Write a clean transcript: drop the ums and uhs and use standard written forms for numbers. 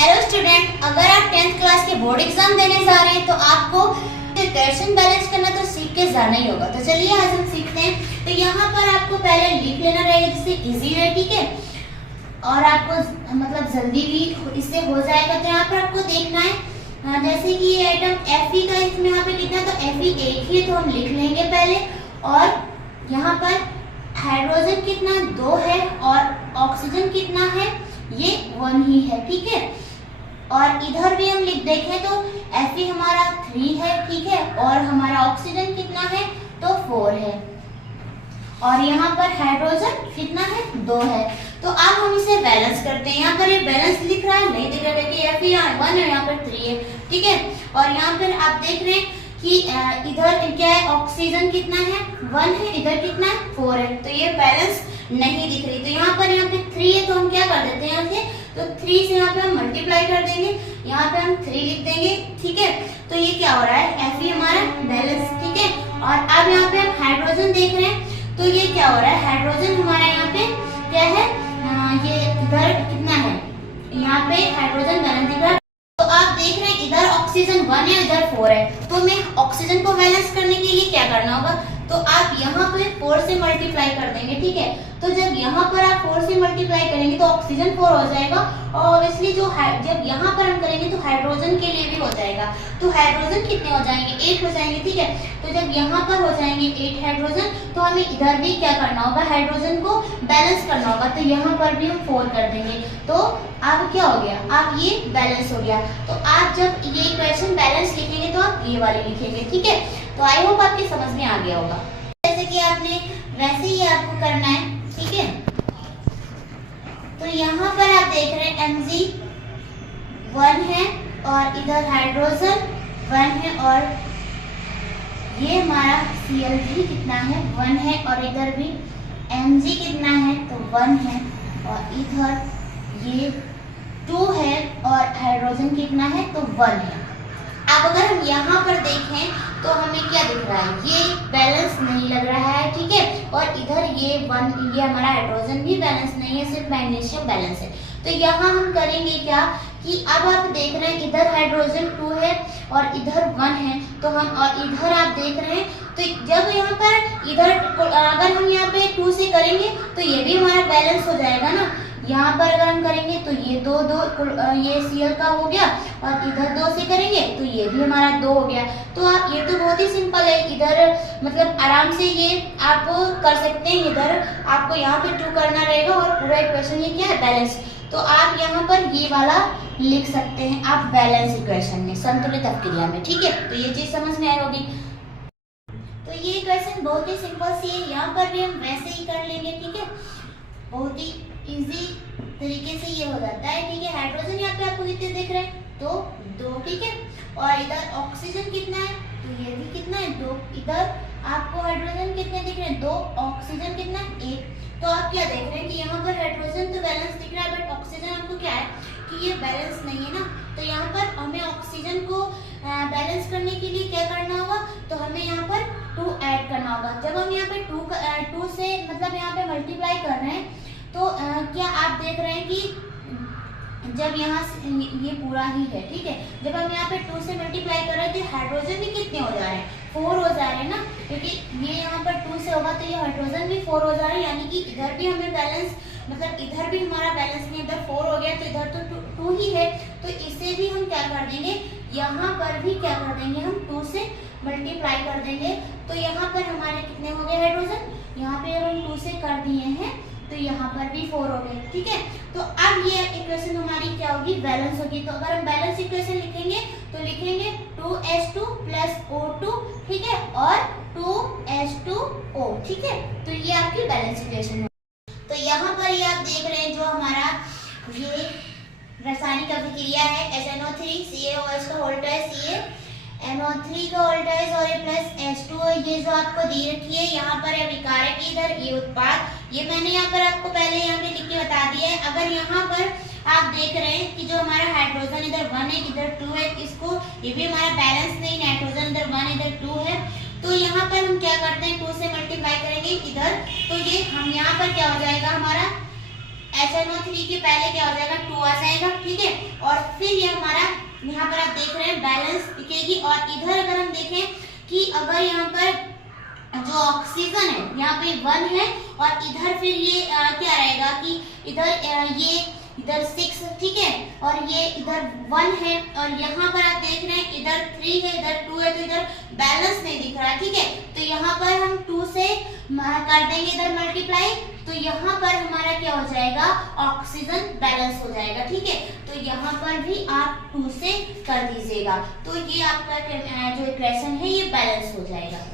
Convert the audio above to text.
Hello student, अगर आप 10th class के बोर्ड एग्जाम देने जा रहे हैं तो आपको क्वेश्चन बैलेंस करना तो सीख के जाना ही होगा। तो चलिए आज हम सीखते हैं। तो यहाँ पर आपको पहले लिख लेना रहेगा जिससे इजी है, ठीक है, और आपको मतलब जल्दी भी इससे हो जाएगा। तो यहाँ पर आपको देखना है जैसे कि ये आइटम Fe का इसमें यहाँ पे कितना, तो Fe एक ही, तो हम लिख लेंगे पहले। और यहाँ पर हाइड्रोजन कितना 2 है और ऑक्सीजन कितना है, ये 1 ही है, ठीक है। और इधर भी हम लिख देखें तो Fe हमारा 3 है, ठीक है, और हमारा ऑक्सीजन कितना है, तो 4 है। और यहाँ पर हाइड्रोजन कितना है, 2 है। तो अब हम इसे बैलेंस करते हैं। यहाँ पर ये बैलेंस लिख रहा है, नहीं दिख रहा है कि Fe यहाँ 1 है, यहाँ पर 3 है, ठीक है। और यहाँ पर आप देख रहे हैं कि इधर क्या है, ऑक्सीजन कितना है, 1 है, इधर कितना है, 4 है। तो ये बैलेंस नहीं दिख रही। तो यहाँ पे 3 है, तो हम क्या कर देते हैं यहाँ से, तो 3 से यहाँ पे हम मल्टीप्लाई कर देंगे, यहाँ पे हम 3 लिख देंगे, ठीक है। तो ये क्या हो रहा है, Fe हमारा बैलेंस, ठीक है। और अब यहाँ पे हम हाइड्रोजन देख रहे हैं, तो ये क्या हो रहा है, हाइड्रोजन हमारा यहाँ पे क्या है, ये इधर कितना है, यहाँ पे हाइड्रोजन बैलेंस दिख रहा है। तो आप देख रहे हैं इधर ऑक्सीजन 1 है, इधर 4 है। तो हमें ऑक्सीजन को बैलेंस करने के लिए क्या करना होगा, तो आप यहाँ पे 4 से मल्टीप्लाई कर देंगे, ठीक है। तो जब यहाँ पर आप 4 से मल्टीप्लाई करेंगे तो ऑक्सीजन 4 हो जाएगा, और इसलिए जब यहाँ पर हम करेंगे तो हाइड्रोजन के लिए भी हो जाएगा। तो हाइड्रोजन कितने हो जाएंगे, 8 हो जाएंगे, ठीक है। तो जब यहाँ पर हो जाएंगे 8 हाइड्रोजन, तो हमें इधर भी क्या करना होगा, हाइड्रोजन को बैलेंस करना होगा। तो यहाँ पर भी हम 4 कर देंगे। तो अब क्या हो गया, अब ये बैलेंस हो गया। तो आप जब ये इक्वेशन बैलेंस लिखेंगे तो आप ये वाली लिखेंगे, ठीक है। तो आई होप आपकी समझ में आ गया होगा। जैसे कि आपने वैसे ही आपको करना है, ठीक है। तो यहाँ पर आप देख रहे हैं Mg 1 है और इधर हाइड्रोजन 1 है, और ये हमारा Cl भी कितना है, 1 है, और इधर भी Mg कितना है, तो 1 है, और इधर ये 2 है और हाइड्रोजन कितना है, तो 1 है। अब अगर हम यहाँ पर देखें तो हमें क्या दिख रहा है, ये बैलेंस नहीं लग रहा है, ठीक है। और इधर ये हमारा हाइड्रोजन भी बैलेंस नहीं है, सिर्फ मैग्नीशियम बैलेंस है। तो यहाँ हम करेंगे क्या कि अब आप देख रहे हैं इधर हाइड्रोजन 2 है और इधर 1 है, तो हम, और इधर आप देख रहे हैं, तो जब यहाँ पर इधर अगर हम यहाँ पे 2 से करेंगे तो ये भी हमारा बैलेंस हो जाएगा ना। यहाँ पर अगर हम करेंगे तो ये 2 ये Cl का हो गया, और इधर 2 से करेंगे तो ये भी हमारा 2 हो गया। तो आप ये तो बहुत ही सिंपल है, इधर मतलब आराम से ये आप कर सकते हैं। इधर आपको यहाँ पे 2 करना रहेगा और पूरा इक्वेशन ये क्या है, बैलेंस। तो आप यहाँ पर ये वाला लिख सकते हैं आप बैलेंस इक्वेशन में, संतुलित अपक्रिया में, ठीक है। तो ये चीज समझ में आई होगी। तो ये इक्वेशन बहुत ही सिंपल सी है, यहाँ पर भी हम वैसे ही कर लेंगे, ठीक है। बहुत ही इजी तरीके से ये हो जाता है, ठीक है। हाइड्रोजन यहाँ पे आपको कितने दिख रहे हैं, तो 2, ठीक है। और इधर ऑक्सीजन कितना है, तो ये भी कितना है, 2। इधर आपको हाइड्रोजन कितने दिख रहे हैं, 2, ऑक्सीजन कितना है, 1। तो आप क्या देख रहे हैं कि यहाँ पर हाइड्रोजन तो बैलेंस दिख रहा है, बट ऑक्सीजन आपको क्या है कि ये बैलेंस नहीं है ना। तो यहाँ पर हमें ऑक्सीजन को बैलेंस करने के लिए क्या करना होगा, तो हमें यहाँ पर 2 ऐड करना होगा। जब हम यहाँ पे 2 से मतलब यहाँ पे मल्टीप्लाई कर रहे हैं, तो क्या आप देख रहे हैं कि जब यहाँ से ये पूरा ही है, ठीक है। जब हम यहाँ पे 2 से मल्टीप्लाई कर रहे हैं तो हाइड्रोजन भी कितने हो जा रहे हैं, 4 हो जा रहे हैं ना, क्योंकि ये यहाँ पर 2 से होगा तो ये हाइड्रोजन भी 4 हो जा रहे हैं। यानी कि इधर भी हमें बैलेंस, मतलब इधर भी हमारा बैलेंस नहीं, इधर 4 हो गया, तो इधर तो 2 ही है। तो इसे भी हम क्या कर देंगे, यहाँ पर भी क्या कर देंगे, हम 2 से मल्टीप्लाई कर देंगे। तो यहाँ पर हमारे कितने हो गए हाइड्रोजन, यहाँ पे हम 2 से कर दिए हैं, तो यहाँ पर भी 4 हो गए, ठीक है। तो अब ये इक्वेशन हमारी क्या होगी, बैलेंस होगी। तो अगर हम बैलेंस इक्वेशन लिखेंगे तो लिखेंगे 2H2 + O2, ठीक है, और 2H2O, ठीक है। तो ये आपकी बैलेंस इक्वेशन है। तो यहाँ पर ये आप देख रहे हैं जो हमारा ये रासायनिक अभिक्रिया है, HNO3 CaOH का वोल्टेज, CaNO3 का वोल्टेज, और ये प्लस H2O, ये जो आपको दी रखी है। यहाँ पर है विकारक, इधर ये उत्पाद, ये मैंने यहाँ पर आपको पहले यहाँ पे लिख के बता दिया है। अगर यहाँ पर आप देख रहे हैं कि जो हमारा हाइड्रोजन इधर 1 है, इधर 2 है, इसको ये भी हमारा बैलेंस नहीं, नाइट्रोजन इधर 1 इधर 2 है। तो यहाँ पर हम क्या करते हैं, 2 से मल्टीप्लाई करेंगे इधर, तो ये हम यहाँ पर क्या हो जाएगा, हमारा HNO3 के पहले क्या हो जाएगा, 2 आ जाएगा, ठीक है। और फिर ये हमारा यहाँ पर आप देख रहे हैं बैलेंस दिखेगी। और इधर अगर हम देखें कि अगर यहाँ पर जो ऑक्सीजन है यहाँ पे 1 है और इधर फिर ये क्या रहेगा कि इधर ये इधर 6, ठीक है, और ये इधर 1 है और यहाँ पर आप देख रहे हैं इधर 3 है, इधर 2 है, तो इधर बैलेंस नहीं दिख रहा है, ठीक है। तो यहाँ पर हम 2 से कर देंगे इधर मल्टीप्लाई, तो यहाँ पर हमारा क्या हो जाएगा, ऑक्सीजन बैलेंस हो जाएगा, ठीक है। तो यहाँ पर भी आप 2 से कर दीजिएगा, तो ये आपका जो इक्वेशन है ये बैलेंस हो जाएगा।